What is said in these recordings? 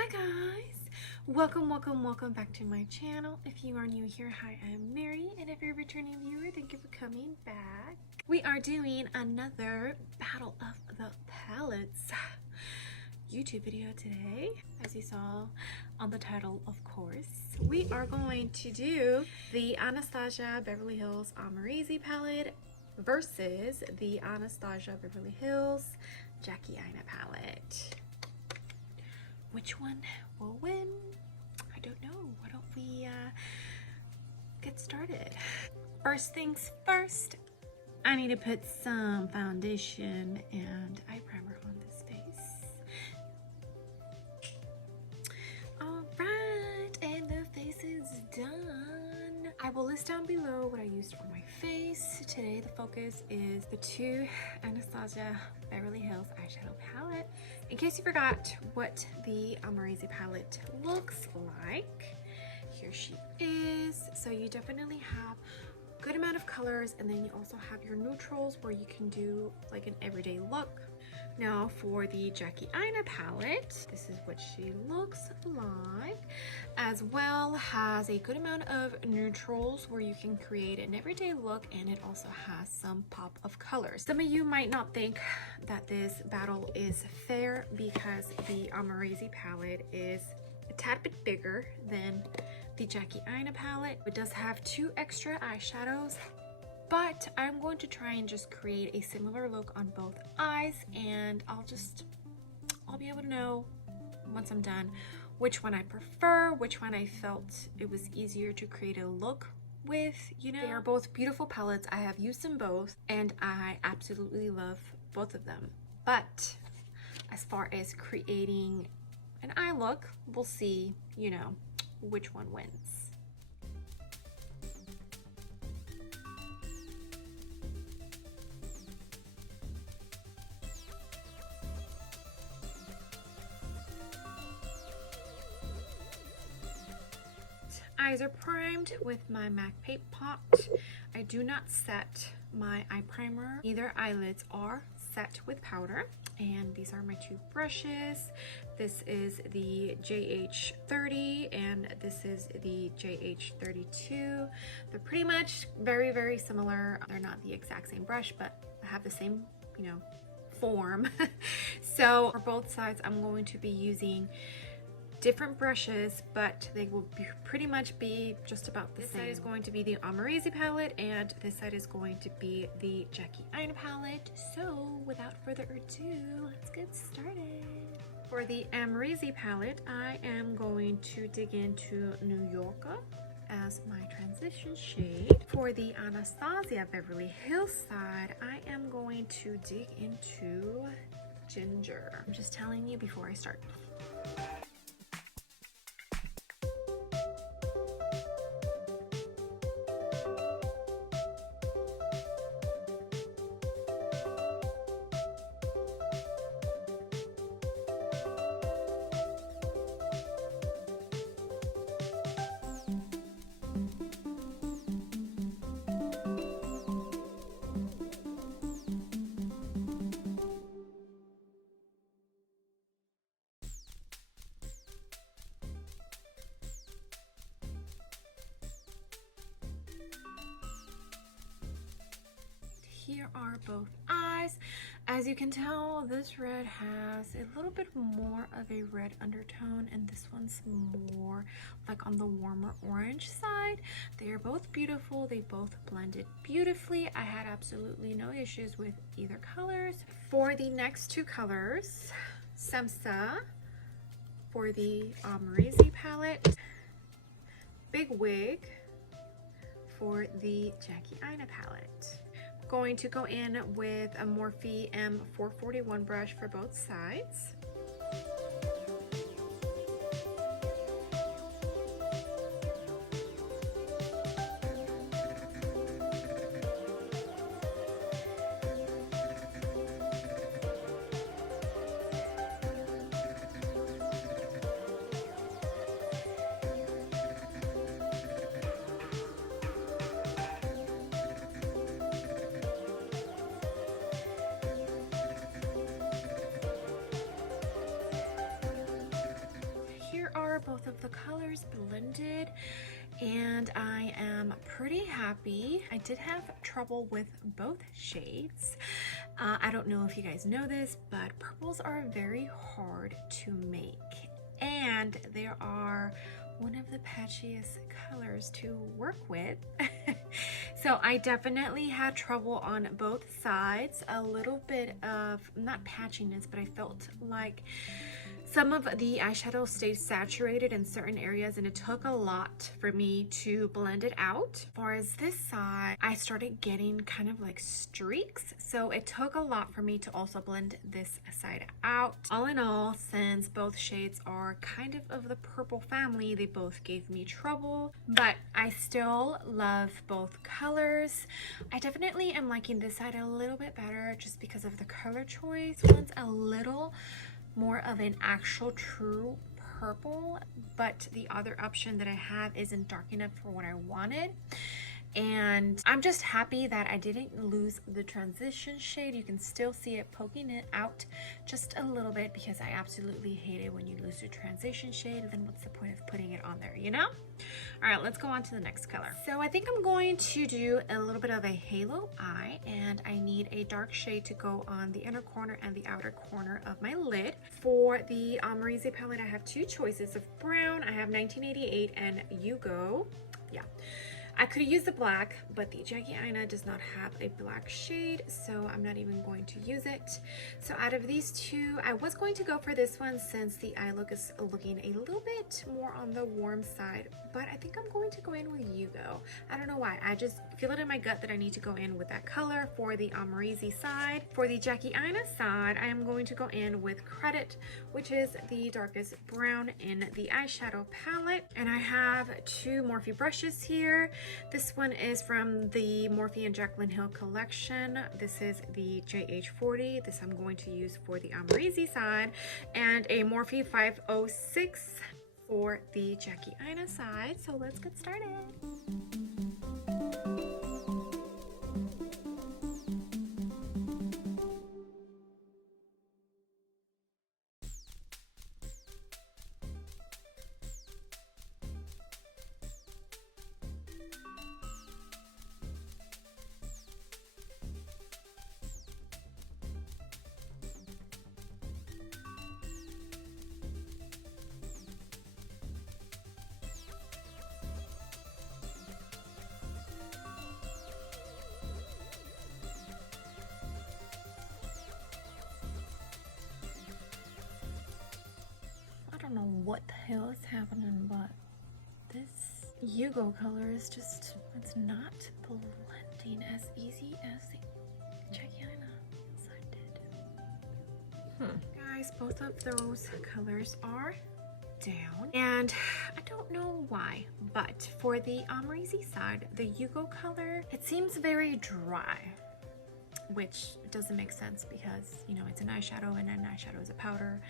Hi guys, welcome back to my channel. If you are new here, hi, I'm Mary, and if you're a returning viewer, thank you for coming back. We are doing another Battle of the Palettes YouTube video today. As you saw on the title, of course, we are going to do the Anastasia Beverly Hills Amrezy palette versus the Anastasia Beverly Hills Jackie Aina palette. Which one will win? I don't know. Why don't we get started? First things first, I need to put some foundation and eye primer on this face. Alright, and the face is done. I will list down below what I used for my face. Today the focus is the two Anastasia Beverly Hills eyeshadow palette. In case you forgot what the Amrezy palette looks like, here she is. So you definitely have a good amount of colors, and then you also have your neutrals where you can do like an everyday look. Now for the Jackie Aina palette, this is what she looks like. As well, has a good amount of neutrals where you can create an everyday look, and it also has some pop of colors. Some of you might not think that this battle is fair because the Amrezy palette is a tad bit bigger than the Jackie Aina palette. It does have two extra eyeshadows, but I'm going to try and just create a similar look on both eyes, and I'll be able to know once I'm done which one I prefer, which one I felt it was easier to create a look with. You know, they are both beautiful palettes. I have used them both and I absolutely love both of them. But as far as creating an eye look, we'll see, you know, which one wins. Eyes are primed with my MAC Paint Pot. I do not set my eye primer. Either eyelids are set with powder. And these are my two brushes. This is the JH30 and this is the JH32. They're pretty much very similar. They're not the exact same brush, but have the same, you know, form. So for both sides, I'm going to be using different brushes, but they will pretty much be just about the same. This side is going to be the Amrezy palette, and this side is going to be the Jackie Aina palette. So without further ado, let's get started. For the Amrezy palette, I am going to dig into New Yorker as my transition shade. For the Anastasia Beverly Hills side, I am going to dig into Ginger. I'm just telling you before I start. Here are both eyes. As you can tell, this red has a little bit more of a red undertone, and this one's more like on the warmer orange side. They are both beautiful. They both blended beautifully. I had absolutely no issues with either colors. For the next two colors, Semsa for the Amrezy palette, Big Wig for the Jackie Aina palette. Going to go in with a Morphe M441 brush for both sides. both of the colors blended, and I am pretty happy. I did have trouble with both shades. I don't know if you guys know this, but purples are very hard to make, and they are one of the patchiest colors to work with. So I definitely had trouble on both sides. A little bit of, not patchiness, but I felt like some of the eyeshadow stayed saturated in certain areas, and it took a lot for me to blend it out. As far as this side, I started getting kind of like streaks, so it took a lot for me to also blend this side out. All in all, since both shades are kind of the purple family, they both gave me trouble, but I still love both colors. I definitely am liking this side a little bit better just because of the color choice. This one's a little more of an actual true purple, but the other option that I have isn't dark enough for what I wanted. And I'm just happy that I didn't lose the transition shade. You can still see it poking it out just a little bit, because I absolutely hate it when you lose the transition shade. Then what's the point of putting it on there, you know? All right, let's go on to the next color. So I think I'm going to do a little bit of a halo eye, and I need a dark shade to go on the inner corner and the outer corner of my lid. For the Amrezy palette, I have two choices of brown. I have 1988 and Yugo. Yeah. I could use the black, but the Jackie Aina does not have a black shade, so I'm not even going to use it. So out of these two, I was going to go for this one since the eye look is looking a little bit more on the warm side, but I think I'm going to go in with Yugo. I don't know why. I just feel it in my gut that I need to go in with that color for the Amrezy side. For the Jackie Aina side, I am going to go in with Credit, which is the darkest brown in the eyeshadow palette. And I have two Morphe brushes here. This one is from the Morphe and Jaclyn Hill collection. This is the JH40. This I'm going to use for the Amrezy side, and a Morphe 506 for the Jackie Aina side. So let's get started. I don't know what the hell is happening, but this Yugo color is just, it's not blending as easy as the Jackie Aina side did. Guys, both of those colors are down, and I don't know why, but for the Amrezy side, the Yugo color, it seems very dry, which doesn't make sense because, you know, it's an eyeshadow, and an eyeshadow is a powder.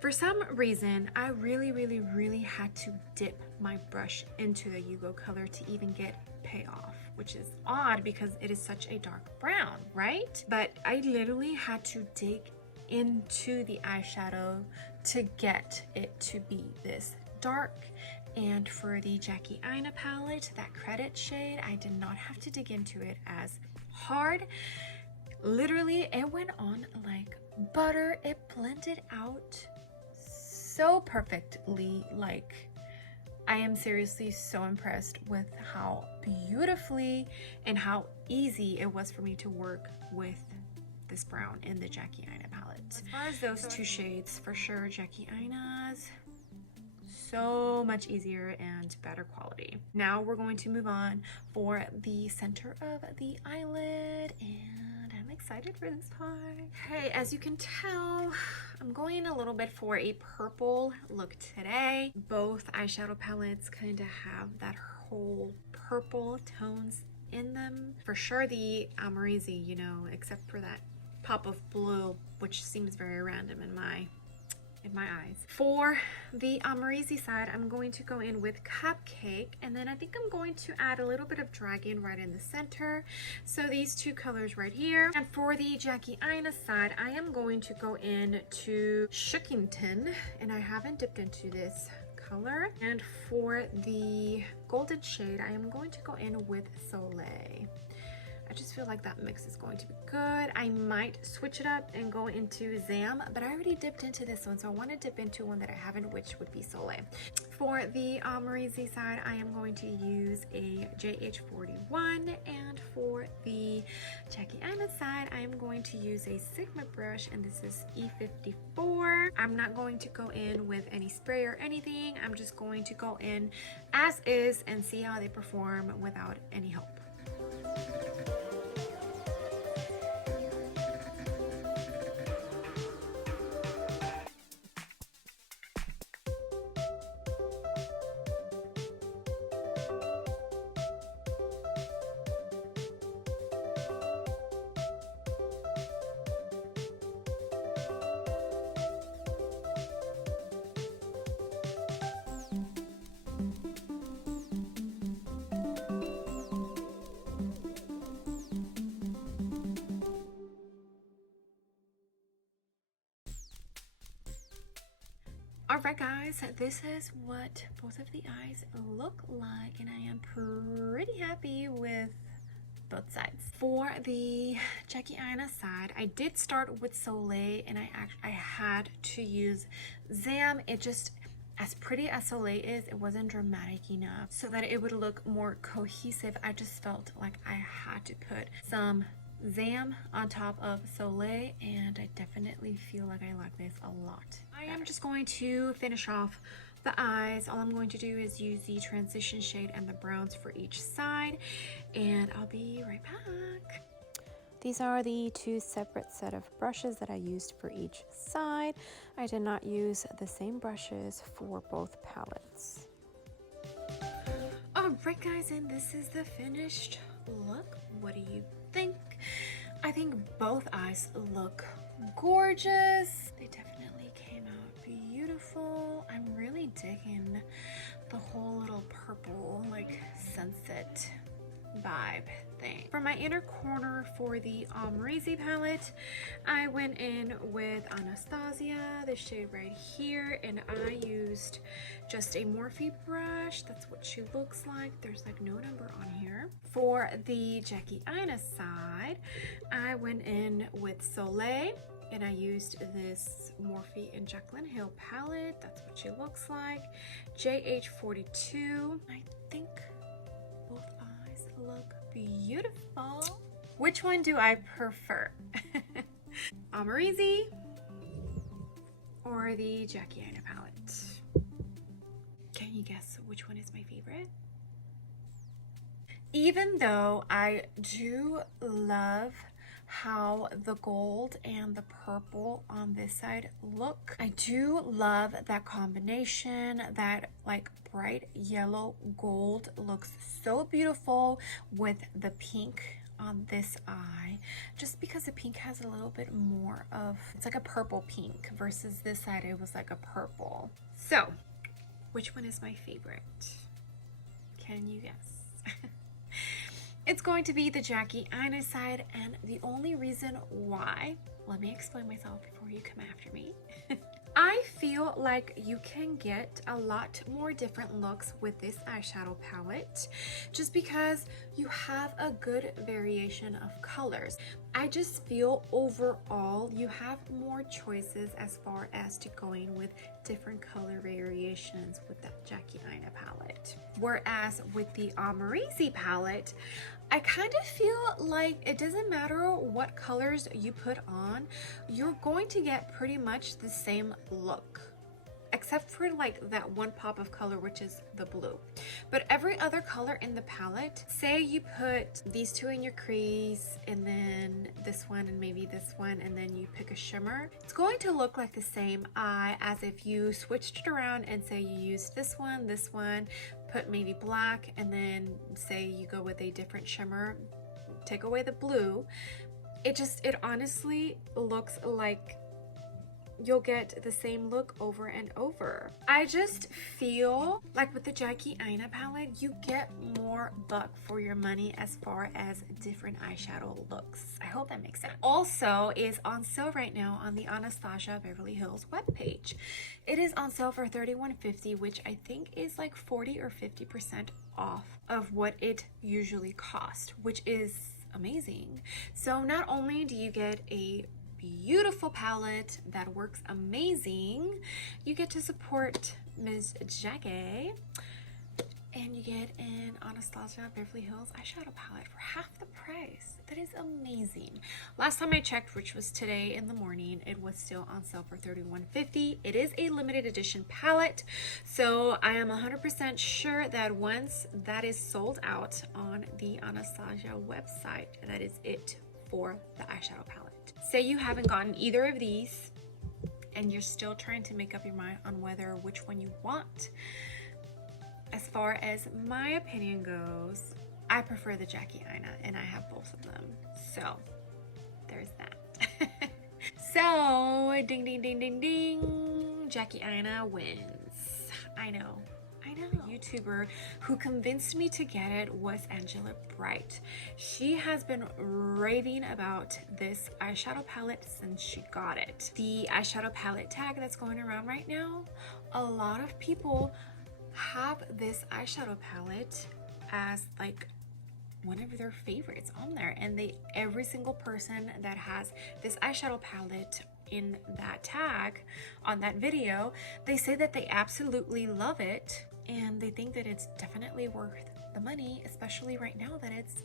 For some reason, I really had to dip my brush into the Yugo color to even get payoff, which is odd because it is such a dark brown, right? But I literally had to dig into the eyeshadow to get it to be this dark. And for the Jackie Aina palette, that Credit shade, I did not have to dig into it as hard. Literally, it went on like butter. It blended out so perfectly. Like, I am seriously so impressed with how beautifully and how easy it was for me to work with this brown in the Jackie Aina palette. As far as those two shades, for sure Jackie Aina's so much easier and better quality. Now we're going to move on for the center of the eyelid, and I'm excited for this part. Okay, as you can tell, I'm going a little bit for a purple look today. Both eyeshadow palettes kind of have that whole purple tones in them. For sure the Amrezy, you know, except for that pop of blue, which seems very random in my in my eyes. For the Amrezy side, I'm going to go in with Cupcake, and then I think I'm going to add a little bit of Dragon right in the center. So these two colors right here. And for the Jackie Aina side, I am going to go in to Shookington, and I haven't dipped into this color. And for the golden shade, I am going to go in with Soleil. I just feel like that mix is going to be good. I might switch it up and go into Zam, but I already dipped into this one, so I want to dip into one that I haven't, which would be Soleil. For the Amrezy side, I am going to use a JH41, and for the Jackie Aina side, I am going to use a Sigma brush, and this is E54. I'm not going to go in with any spray or anything. I'm just going to go in as is and see how they perform without any help. Alright guys, this is what both of the eyes look like, and I am pretty happy with both sides. For the Jackie Aina side, I did start with Soleil, and I had to use Zam. It just, as pretty as Soleil is, it wasn't dramatic enough so that it would look more cohesive. I just felt like I had to put some Zam on top of Soleil, and I definitely feel like I like this a lot. I am just going to finish off the eyes. All I'm going to do is use the transition shade and the browns for each side, and I'll be right back. These are the two separate set of brushes that I used for each side. I did not use the same brushes for both palettes. Alright guys, and this is the finished look. What do you think? I think both eyes look gorgeous. They definitely came out beautiful. I'm really digging the whole little purple like sunset vibe thing. For my inner corner for the Amrezy palette, I went in with Anastasia, the shade right here, and I used just a Morphe brush. That's what she looks like. There's like no number on here. For the Jackie Aina side, I went in with Soleil, and I used this Morphe and Jaclyn Hill palette. That's what she looks like. JH42. I think both eyes look beautiful. Which one do I prefer? Amrezy or the Jackie Aina palette? Can you guess which one is my favorite? Even though I do love how the gold and the purple on this side look, I do love that combination. That like bright yellow gold looks so beautiful with the pink on this eye, just because the pink has a little bit more of, it's like a purple pink versus this side it was like a purple. So which one is my favorite? Can you guess? It's going to be the Jackie Aina side, and the only reason why, let me explain myself before you come after me. I feel like you can get a lot more different looks with this eyeshadow palette just because you have a good variation of colors. I just feel overall you have more choices as far as to going with different color variations with that Jackie Aina palette. Whereas with the Amrezy palette, I kind of feel like it doesn't matter what colors you put on, you're going to get pretty much the same look, except for like that one pop of color, which is the blue. But every other color in the palette, say you put these two in your crease and then this one and maybe this one, and then you pick a shimmer, it's going to look like the same eye as if you switched it around and say you used this one, put maybe black, and then say you go with a different shimmer, take away the blue. It honestly looks like you'll get the same look over and over. I just feel like with the Jackie Aina palette, you get more buck for your money as far as different eyeshadow looks. I hope that makes sense. Also is on sale right now on the Anastasia Beverly Hills webpage. It is on sale for $31.50, which I think is like 40 or 50% off of what it usually costs, which is amazing. So not only do you get a beautiful palette that works amazing, you get to support Ms. Jackie, and you get an Anastasia Beverly Hills eyeshadow palette for half the price. That is amazing. Last time I checked, which was today in the morning, it was still on sale for $31.50. It is a limited edition palette, so I am 100% sure that once that is sold out on the Anastasia website, that is it for the eyeshadow palette. Say you haven't gotten either of these and you're still trying to make up your mind on which one you want. As far as my opinion goes, I prefer the Jackie Aina, and I have both of them. So there's that. So ding ding ding ding ding, Jackie Aina wins. I know. The YouTuber who convinced me to get it was Angela Bright. She has been raving about this eyeshadow palette since she got it. The eyeshadow palette tag that's going around right now, a lot of people have this eyeshadow palette as like one of their favorites on there, and every single person that has this eyeshadow palette in that tag on that video, they say that they absolutely love it, and they think that it's definitely worth the money, especially right now that it's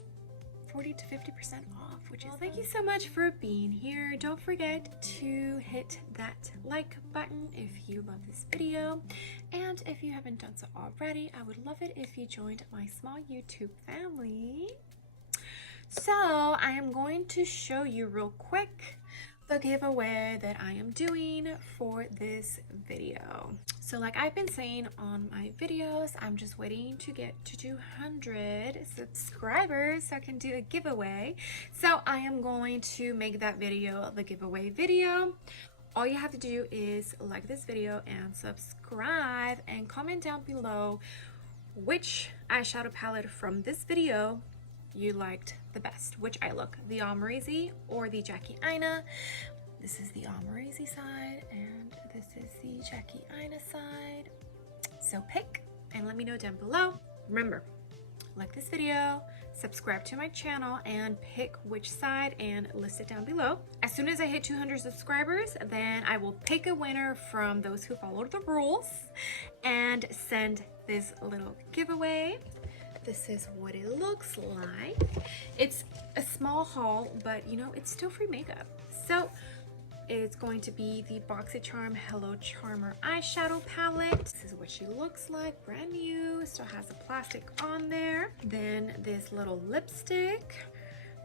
40 to 50% off, which is thank you so much for being here. Don't forget to hit that like button if you love this video, and if you haven't done so already, I would love it if you joined my small YouTube family. So I am going to show you real quick the giveaway that I am doing for this video. So like I've been saying on my videos, I'm just waiting to get to 200 subscribers so I can do a giveaway. So I am going to make that video the giveaway video. All you have to do is like this video and subscribe, and comment down below which eyeshadow palette from this video you liked the best, which eye look, the Amrezy or the Jackie Aina. This is the Amrezy side and this is the Jackie Aina side. So pick and let me know down below. Remember, like this video, subscribe to my channel, and pick which side and list it down below. As soon as I hit 200 subscribers, then I will pick a winner from those who followed the rules and send this little giveaway. This is what it looks like. It's a small haul, but you know, it's still free makeup. So it's going to be the BoxyCharm Hello Charmer eyeshadow palette. This is what she looks like, brand new, still has the plastic on there. Then this little lipstick,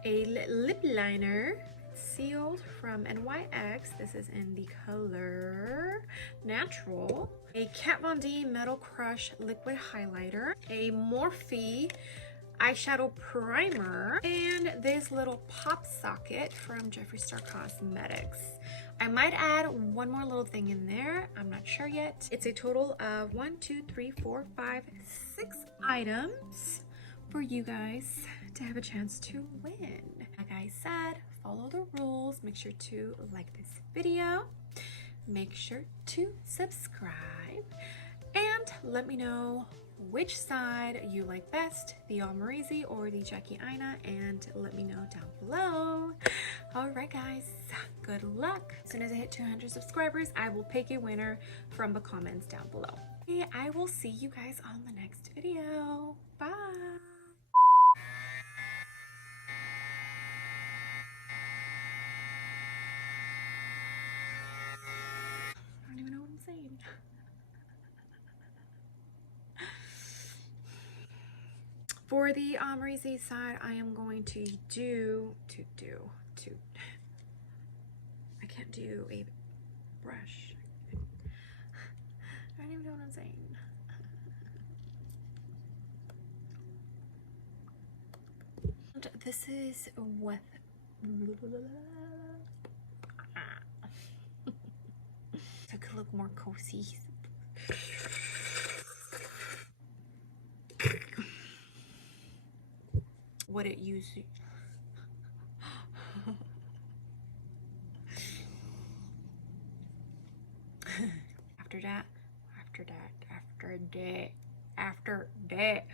a lip liner, sealed from NYX. This is in the color Natural. A Kat Von D Metal Crush liquid highlighter, a Morphe eyeshadow primer, and this little pop socket from Jeffree Star Cosmetics. I might add one more little thing in there, I'm not sure yet. It's a total of 1, 2, 3, 4, 5, 6 items for you guys to have a chance to win. Like I said, follow the rules, make sure to like this video, make sure to subscribe, and let me know which side you like best, the Amrezy or the Jackie Aina, and let me know down below. All right guys, good luck. As soon as I hit 200 subscribers, I will pick a winner from the comments down below. Okay, I will see you guys on the next video. Bye. I don't even know what I'm saying. For the Amrezy side, I am going to I can't do a brush. I don't even know what I'm saying. This is with like more cozy. What it usually after that